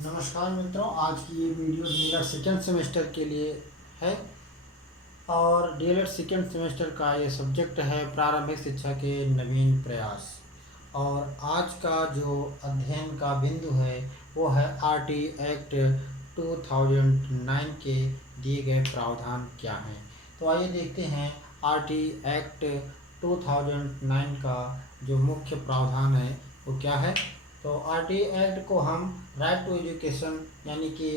नमस्कार मित्रों, आज की ये वीडियो डीएलएड सेकेंड सेमेस्टर के लिए है। और डीएलएड सेकेंड सेमेस्टर का ये सब्जेक्ट है प्रारंभिक शिक्षा के नवीन प्रयास। और आज का जो अध्ययन का बिंदु है वो है आरटी एक्ट 2009 के दिए गए प्रावधान क्या हैं। तो आइए देखते हैं आरटी एक्ट 2009 का जो मुख्य प्रावधान है वो क्या है। तो आरटी एक्ट को हम राइट टू एजुकेशन यानी कि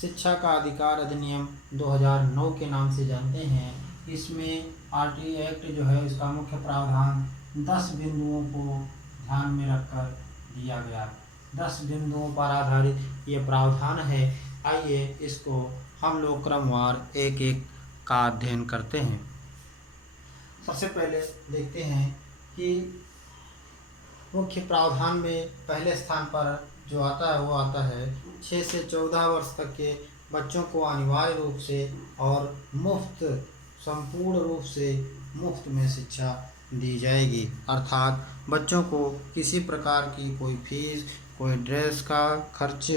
शिक्षा का अधिकार अधिनियम 2009 के नाम से जानते हैं। इसमें आरटी एक्ट जो है इसका मुख्य प्रावधान 10 बिंदुओं को ध्यान में रखकर दिया गया। 10 बिंदुओं पर आधारित ये प्रावधान है। आइए इसको हम लोग क्रमवार एक एक का अध्ययन करते हैं। सबसे पहले देखते हैं कि मुख्य प्रावधान में पहले स्थान पर जो आता है वो आता है 6 से 14 वर्ष तक के बच्चों को अनिवार्य रूप से और मुफ्त संपूर्ण रूप से मुफ्त में शिक्षा दी जाएगी। अर्थात बच्चों को किसी प्रकार की कोई फीस, कोई ड्रेस का खर्च,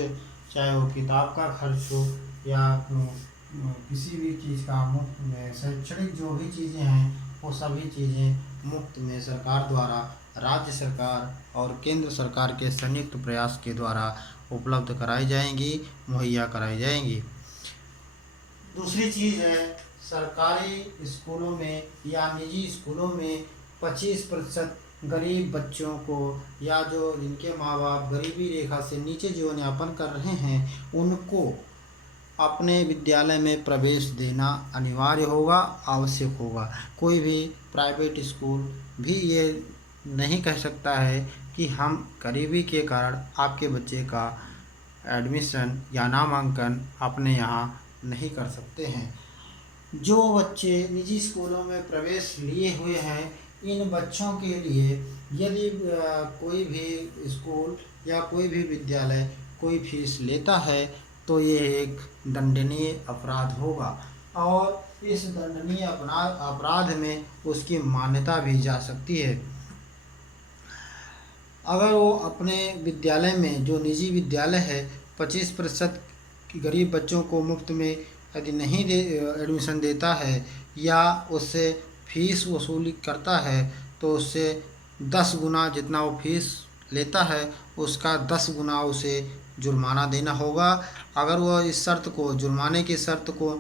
चाहे वो किताब का खर्च हो या किसी भी चीज़ का मुफ्त में, शैक्षणिक जो भी चीज़ें हैं वो सभी चीज़ें मुफ्त में सरकार द्वारा, राज्य सरकार और केंद्र सरकार के संयुक्त प्रयास के द्वारा उपलब्ध कराई जाएंगी, मुहैया कराई जाएंगी। दूसरी चीज़ है सरकारी स्कूलों में या निजी स्कूलों में 25% गरीब बच्चों को या जो जिनके माँ बाप गरीबी रेखा से नीचे जीवन यापन कर रहे हैं उनको अपने विद्यालय में प्रवेश देना अनिवार्य होगा, आवश्यक होगा। कोई भी प्राइवेट स्कूल भी ये नहीं कह सकता है कि हम गरीबी के कारण आपके बच्चे का एडमिशन या नामांकन अपने यहाँ नहीं कर सकते हैं। जो बच्चे निजी स्कूलों में प्रवेश लिए हुए हैं इन बच्चों के लिए यदि कोई भी स्कूल या कोई भी विद्यालय कोई फीस लेता है तो ये एक दंडनीय अपराध होगा और इस दंडनीय अपराध में उसकी मान्यता भी जा सकती है। अगर वो अपने विद्यालय में, जो निजी विद्यालय है, 25% गरीब बच्चों को मुफ्त में यदि नहीं एडमिशन देता है या उससे फीस वसूली करता है तो उससे 10 गुना जितना वो फीस लेता है उसका 10 गुना उसे जुर्माना देना होगा। अगर वह इस शर्त को, जुर्माने की शर्त को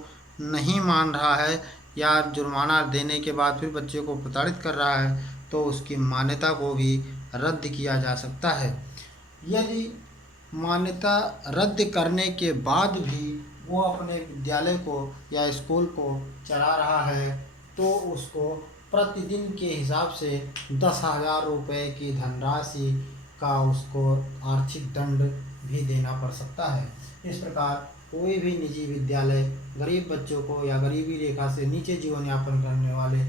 नहीं मान रहा है या जुर्माना देने के बाद फिर बच्चे को प्रताड़ित कर रहा है तो उसकी मान्यता को भी रद्द किया जा सकता है। यदि मान्यता रद्द करने के बाद भी वो अपने विद्यालय को या स्कूल को चला रहा है तो उसको प्रतिदिन के हिसाब से 10,000 रुपये की धनराशि का उसको आर्थिक दंड भी देना पड़ सकता है। इस प्रकार कोई भी निजी विद्यालय गरीब बच्चों को या गरीबी रेखा से नीचे जीवन यापन करने वाले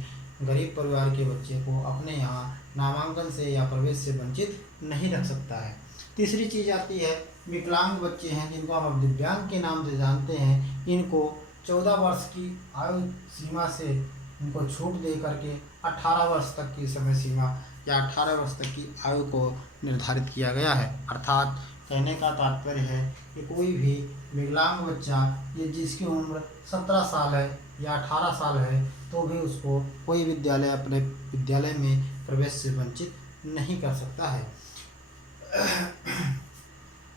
गरीब परिवार के बच्चे को अपने यहाँ नामांकन से या प्रवेश से वंचित नहीं रख सकता है। तीसरी चीज़ आती है विकलांग बच्चे हैं जिनको हम दिव्यांग के नाम से जानते हैं। इनको 14 वर्ष की आयु सीमा से इनको छूट दे करके 18 वर्ष तक की समय सीमा या 18 वर्ष तक की आयु को निर्धारित किया गया है। अर्थात कहने का तात्पर्य है कि कोई भी विकलांग बच्चा ये जिसकी उम्र 17 साल है या 18 साल है तो भी उसको कोई विद्यालय अपने विद्यालय में प्रवेश से वंचित नहीं कर सकता है।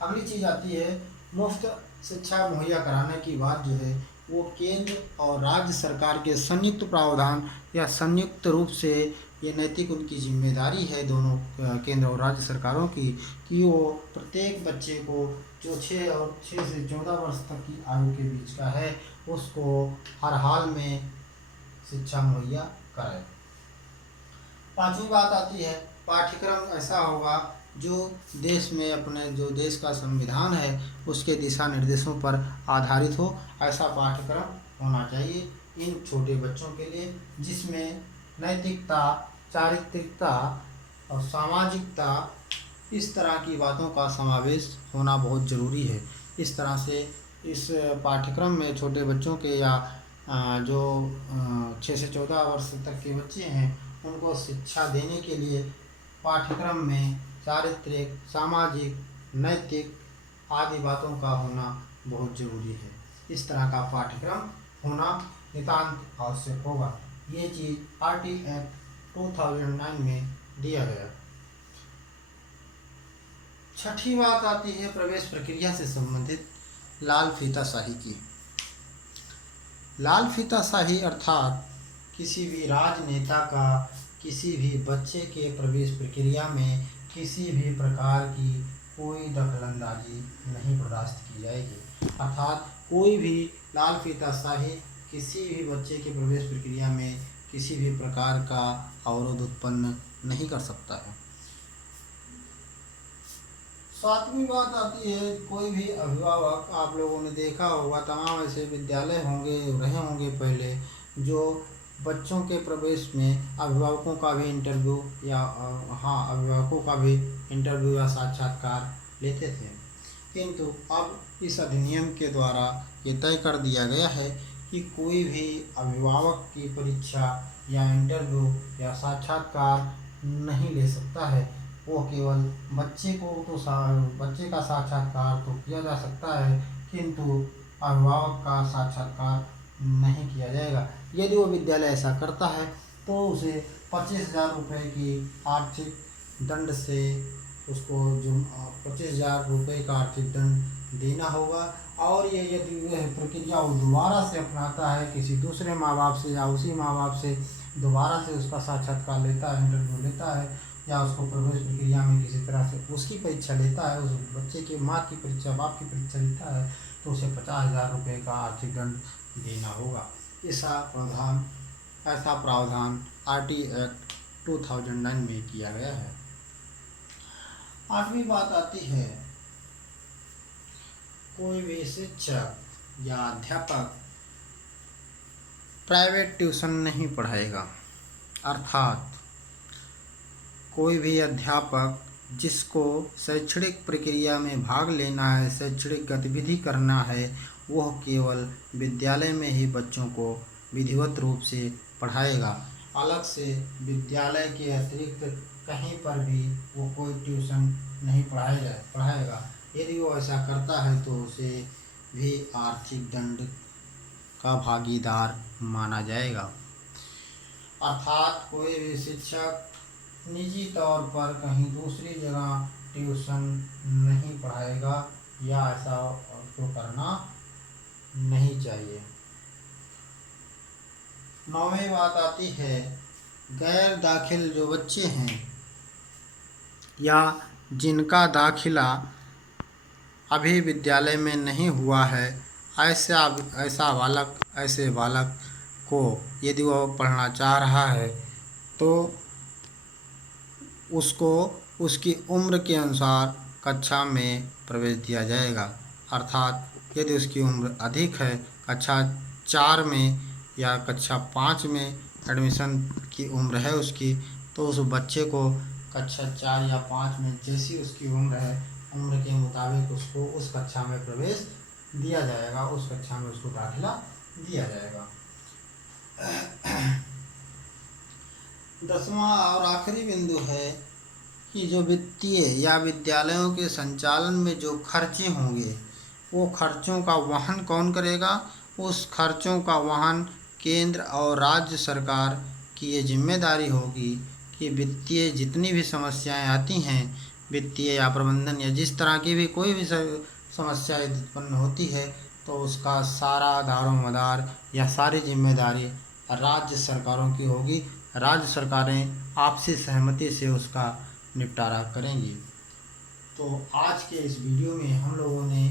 अगली चीज़ आती है मुफ्त शिक्षा मुहैया कराने की बात जो है वो केंद्र और राज्य सरकार के संयुक्त प्रावधान या संयुक्त रूप से ये नैतिक उनकी जिम्मेदारी है दोनों केंद्र और राज्य सरकारों की कि वो प्रत्येक बच्चे को जो 6 से 14 वर्ष तक की आयु के बीच का है उसको हर हाल में शिक्षा मुहैया कराए। पांचवी बात आती है पाठ्यक्रम ऐसा होगा जो देश में अपने जो देश का संविधान है उसके दिशा निर्देशों पर आधारित हो। ऐसा पाठ्यक्रम होना चाहिए इन छोटे बच्चों के लिए जिसमें नैतिकता, चारित्रिकता और सामाजिकता इस तरह की बातों का समावेश होना बहुत ज़रूरी है। इस तरह से इस पाठ्यक्रम में छोटे बच्चों के या जो 6 से 14 वर्ष तक के बच्चे हैं उनको शिक्षा देने के लिए पाठ्यक्रम में चारित्रिक, सामाजिक, नैतिक आदि बातों का होना बहुत जरूरी है। इस तरह का पाठ्यक्रम होना नितांत आवश्यक होगा। ये चीज़ आरटी एक्ट 2009 में दिया गया। छठी बात आती है प्रवेश प्रक्रिया से संबंधित लाल फीता शाही की। लाल फीता शाही अर्थात किसी भी राजनेता का किसी भी बच्चे के प्रवेश प्रक्रिया में किसी भी प्रकार की कोई दखलंदाजी नहीं बर्दाश्त की जाएगी। अर्थात कोई भी लाल फीता शाही किसी भी बच्चे के प्रवेश प्रक्रिया में किसी भी प्रकार का अवरोध उत्पन्न नहीं कर सकता है। सातवीं बात आती है, कोई भी अभिभावक, आप लोगों ने देखा होगा तमाम ऐसे विद्यालय होंगे रहे होंगे पहले जो बच्चों के प्रवेश में अभिभावकों का भी इंटरव्यू या अभिभावकों का भी इंटरव्यू या साक्षात्कार लेते थे। किंतु अब इस अधिनियम के द्वारा ये तय कर दिया गया है कि कोई भी अभिभावक की परीक्षा या इंटरव्यू या साक्षात्कार नहीं ले सकता है। वो केवल बच्चे का साक्षात्कार तो किया जा सकता है, किंतु अभिभावक का साक्षात्कार नहीं किया जाएगा। यदि वो विद्यालय ऐसा करता है तो उसे 25,000 रुपये की आर्थिक दंड से उसको जो 25,000 रुपये का आर्थिक दंड देना होगा। और ये यदि वह प्रक्रिया वो दोबारा से अपनाता है किसी दूसरे माँ बाप से या उसी माँ बाप से दोबारा से उसका साक्षात्कार लेता है, इंटरव्यू लेता है या उसको प्रवेश प्रक्रिया में किसी तरह से उसकी परीक्षा लेता है, उस बच्चे की माँ की परीक्षा बाप की परीक्षा लेता है, तो उसे 50,000 रुपये का आर्थिक दंड देना होगा। ऐसा प्रावधान आरटी एक्ट 2009 में किया गया है। आठवीं बात आती है, कोई भी शिक्षक या अध्यापक प्राइवेट ट्यूशन नहीं पढ़ाएगा। अर्थात कोई भी अध्यापक जिसको शैक्षणिक प्रक्रिया में भाग लेना है, शैक्षणिक गतिविधि करना है, वह केवल विद्यालय में ही बच्चों को विधिवत रूप से पढ़ाएगा। अलग से विद्यालय के अतिरिक्त कहीं पर भी वो कोई ट्यूशन नहीं पढ़ाएगा। यदि वो ऐसा करता है तो उसे भी आर्थिक दंड का भागीदार माना जाएगा। अर्थात कोई भी शिक्षक निजी तौर पर कहीं दूसरी जगह ट्यूशन नहीं पढ़ाएगा या ऐसा उसको करना नहीं चाहिए। 9वीं बात आती है, गैर दाखिल जो बच्चे हैं या जिनका दाखिला अभी विद्यालय में नहीं हुआ है, ऐसे बालक को यदि वह पढ़ना चाह रहा है तो उसको उसकी उम्र के अनुसार कक्षा में प्रवेश दिया जाएगा। अर्थात यदि उसकी उम्र अधिक है, कक्षा 4 में या कक्षा 5 में एडमिशन की उम्र है उसकी, तो उस बच्चे को कक्षा 4 या 5 में जैसी उसकी उम्र है, उम्र के मुताबिक उसको उस कक्षा में प्रवेश दिया जाएगा, उस कक्षा में उसको दाखिला दिया जाएगा। 10वां और आखिरी बिंदु है कि जो वित्तीय या विद्यालयों के संचालन में जो खर्चे होंगे, वो खर्चों का वहन कौन करेगा? उस खर्चों का वहन केंद्र और राज्य सरकार की ये जिम्मेदारी होगी कि वित्तीय जितनी भी समस्याएं आती हैं, वित्तीय या प्रबंधन या जिस तरह की भी कोई भी समस्या उत्पन्न होती है, तो उसका सारा दारोमदार या सारी जिम्मेदारी राज्य सरकारों की होगी। राज्य सरकारें आपसी सहमति से उसका निपटारा करेंगी। तो आज के इस वीडियो में हम लोगों ने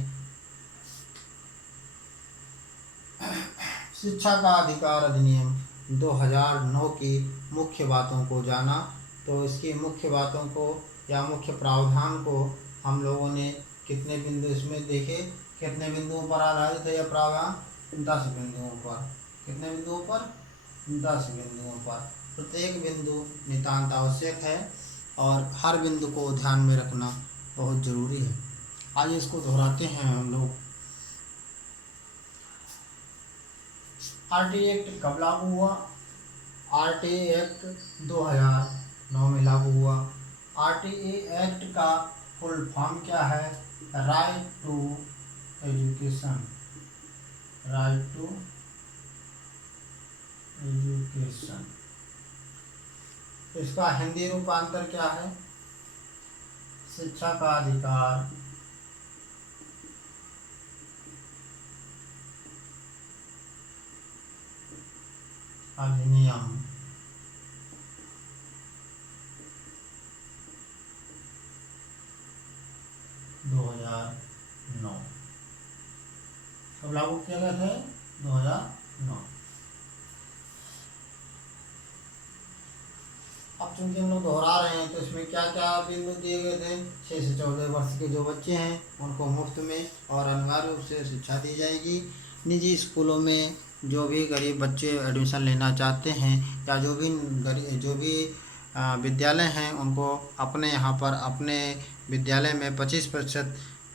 शिक्षा का अधिकार अधिनियम 2009 की मुख्य बातों को जाना। तो इसकी मुख्य बातों को या मुख्य प्रावधान को हम लोगों ने कितने बिंदु इसमें देखे, कितने बिंदुओं पर आधारित है यह प्रावधान? 10 बिंदुओं पर। कितने बिंदुओं पर? 10 बिंदुओं पर। प्रत्येक बिंदु नितांत आवश्यक है और हर बिंदु को ध्यान में रखना बहुत ज़रूरी है। आज इसको दोहराते हैं हम लोग। आरटीए एक्ट कब लागू हुआ? आरटीए एक्ट 2009 में लागू हुआ। आरटीए एक्ट का फुल फॉर्म क्या है? Right to education. Right to education. इसका हिंदी रूपांतर क्या है? शिक्षा का अधिकार। अधिनियम 2009 कब लागू किया गया था? 2009। अब चूंकि हम लोग दोहरा रहे हैं तो इसमें क्या क्या बिंदु दिए गए थे? 6 से 14 वर्ष के जो बच्चे हैं उनको मुफ्त में और अनिवार्य रूप से शिक्षा दी जाएगी। निजी स्कूलों में जो भी गरीब बच्चे एडमिशन लेना चाहते हैं या जो भी विद्यालय हैं उनको अपने यहाँ पर अपने विद्यालय में 25%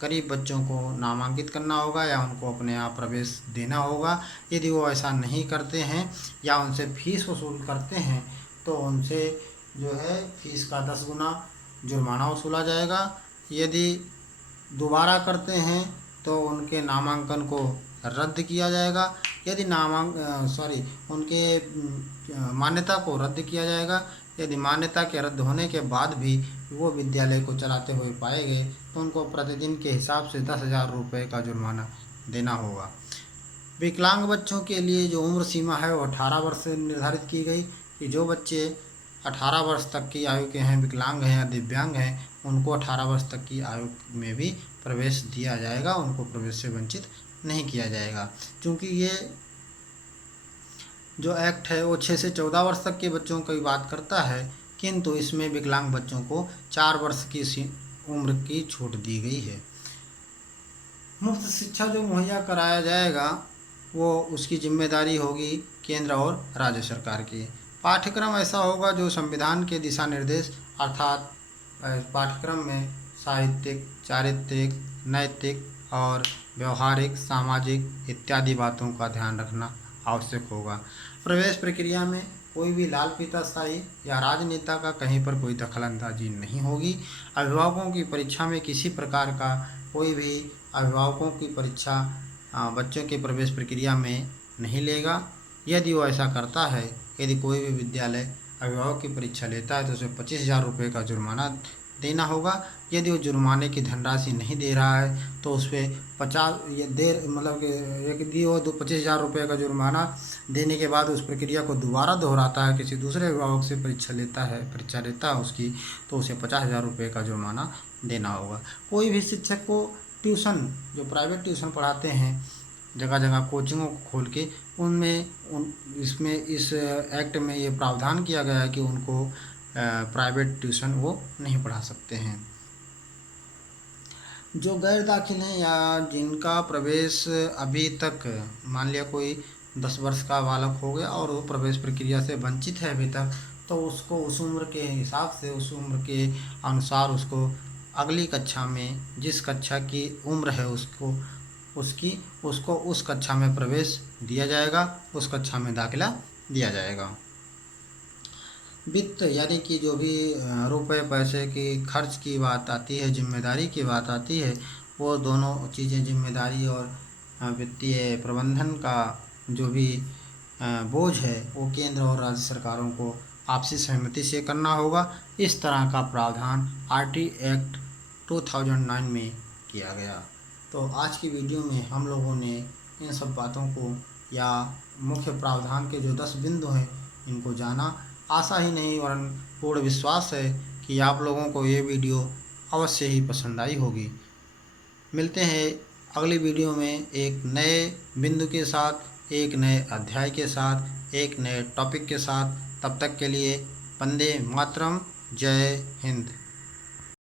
करीब बच्चों को नामांकित करना होगा या उनको अपने यहाँ प्रवेश देना होगा। यदि वो ऐसा नहीं करते हैं या उनसे फीस वसूल करते हैं तो उनसे जो है फीस का 10 गुना जुर्माना वसूला जाएगा। यदि दोबारा करते हैं तो उनके नामांकन को रद्द किया जाएगा। यदि उनके मान्यता को रद्द किया जाएगा। यदि मान्यता के रद्द होने के बाद भी वो विद्यालय को चलाते हुए पाए गए तो उनको प्रतिदिन के हिसाब से 10,000 रुपये का जुर्माना देना होगा। विकलांग बच्चों के लिए जो उम्र सीमा है वो 18 वर्ष से निर्धारित की गई कि जो बच्चे 18 वर्ष तक की आयु के हैं, विकलांग हैं या दिव्यांग हैं, उनको 18 वर्ष तक की आयु में भी प्रवेश दिया जाएगा, उनको प्रवेश से वंचित नहीं किया जाएगा। क्योंकि ये जो एक्ट है वो 6 से 14 वर्ष तक के बच्चों की बात करता है, किंतु इसमें विकलांग बच्चों को 4 वर्ष की उम्र की छूट दी गई है। मुफ्त शिक्षा जो मुहैया कराया जाएगा वो उसकी जिम्मेदारी होगी केंद्र और राज्य सरकार की। पाठ्यक्रम ऐसा होगा जो संविधान के दिशा निर्देश अर्थात पाठ्यक्रम में साहित्यिक, चारित्रिक, नैतिक और व्यवहारिक, सामाजिक इत्यादि बातों का ध्यान रखना आवश्यक होगा। प्रवेश प्रक्रिया में कोई भी लाल फीताशाही या राजनेता का कहीं पर कोई दखलंदाजी नहीं होगी। अभिभावकों की परीक्षा में किसी प्रकार का कोई भी अभिभावकों की परीक्षा बच्चों के प्रवेश प्रक्रिया में नहीं लेगा। यदि वो ऐसा करता है, यदि कोई भी विद्यालय अभिभावक की परीक्षा लेता है तो उसे 25,000 रुपये का जुर्माना देना होगा। यदि वो जुर्माने की धनराशि नहीं दे रहा है तो उस पर 25,000 रुपये का जुर्माना देने के बाद उस प्रक्रिया को दोबारा दोहराता है, किसी दूसरे अभिभावक से परीक्षा लेता है उसकी, तो उसे 50,000 रुपये का जुर्माना देना होगा। कोई भी शिक्षक को ट्यूशन, जो प्राइवेट ट्यूशन पढ़ाते हैं जगह जगह कोचिंगों को खोल के, इस एक्ट में ये प्रावधान किया गया है कि उनको प्राइवेट ट्यूशन वो नहीं पढ़ा सकते हैं। जो गैर दाखिल हैं या जिनका प्रवेश अभी तक, मान लिया कोई 10 वर्ष का बालक हो गया और वो प्रवेश प्रक्रिया से वंचित है अभी तक, तो उसको उस उम्र के हिसाब से, उस उम्र के अनुसार उसको अगली कक्षा में जिस कक्षा की उम्र है उसको उस कक्षा में प्रवेश दिया जाएगा, उस कक्षा में दाखिला दिया जाएगा। वित्त यानी कि जो भी रुपए पैसे की खर्च की बात आती है, जिम्मेदारी की बात आती है, वो दोनों चीज़ें, जिम्मेदारी और वित्तीय प्रबंधन का जो भी बोझ है वो केंद्र और राज्य सरकारों को आपसी सहमति से करना होगा। इस तरह का प्रावधान आरटी एक्ट 2009 में किया गया। तो आज की वीडियो में हम लोगों ने इन सब बातों को या मुख्य प्रावधान के जो 10 बिंदु हैं इनको जाना। आशा ही नहीं वरन पूर्ण विश्वास है कि आप लोगों को ये वीडियो अवश्य ही पसंद आई होगी। मिलते हैं अगली वीडियो में एक नए बिंदु के साथ, एक नए अध्याय के साथ, एक नए टॉपिक के साथ। तब तक के लिए वंदे मातरम, जय हिंद।